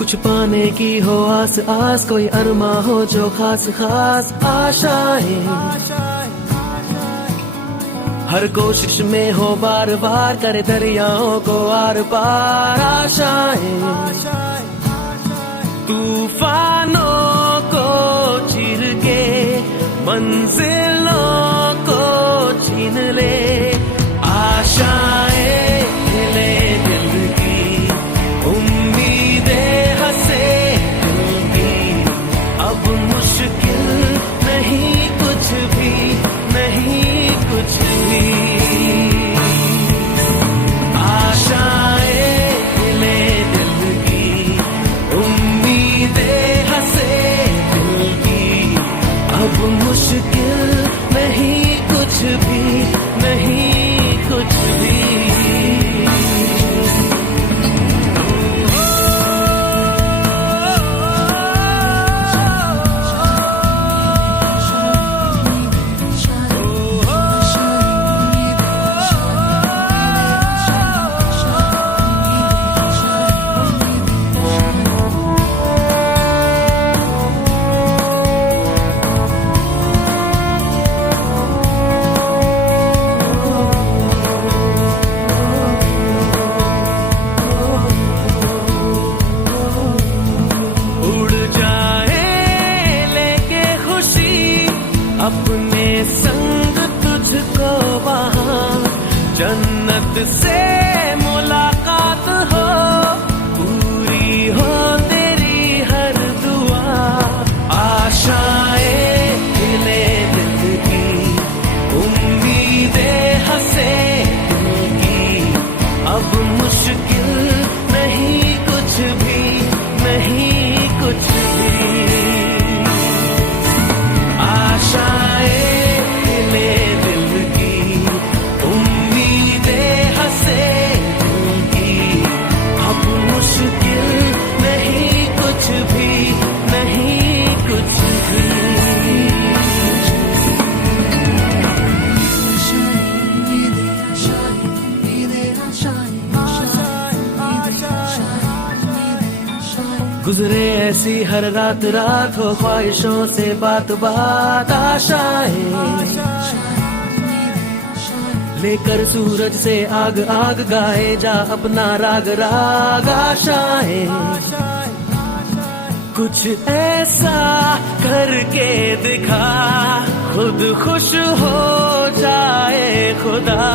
कुछ पाने की हो आस आस, कोई अरमा हो जो खास खास आशाएं, हर कोशिश में हो बार बार करे दरियाओं को आर पार आशाएं, तूफानों को चीर के मंजिलों को छीन ले आशाएं, ले दिल की उम्मीदें हंसे दिल की, अब मुश्किल नहीं कुछ भी, नहीं कुछ भी, आशाएं ले दिल की उम्मीदें हंसे दिल की, अब मुश्किल नहीं कुछ भी, नहीं कुछ भी। अपने संग तुझको वहाँ जन्नत से मुलाकात हो, पूरी हो तेरी हर दुआ, आशाएं खिले दिल की उम्मीदें हंसे दिल की, अब मुश्किल नहीं कुछ भी, नहीं कुछ भी, आशाएं ले दिल की उम्मीदें हंसे दिल की, अब मुश्किल नहीं कुछ भी, नहीं कुछ भी। गुजरे ऐसी हर रात रात हो ख्वाहिशों से बात बात आशाएं, लेकर सूरज से आग आग गाए जा अपना राग राग आशाएं, कुछ ऐसा करके दिखा खुद खुश हो जाए खुदा।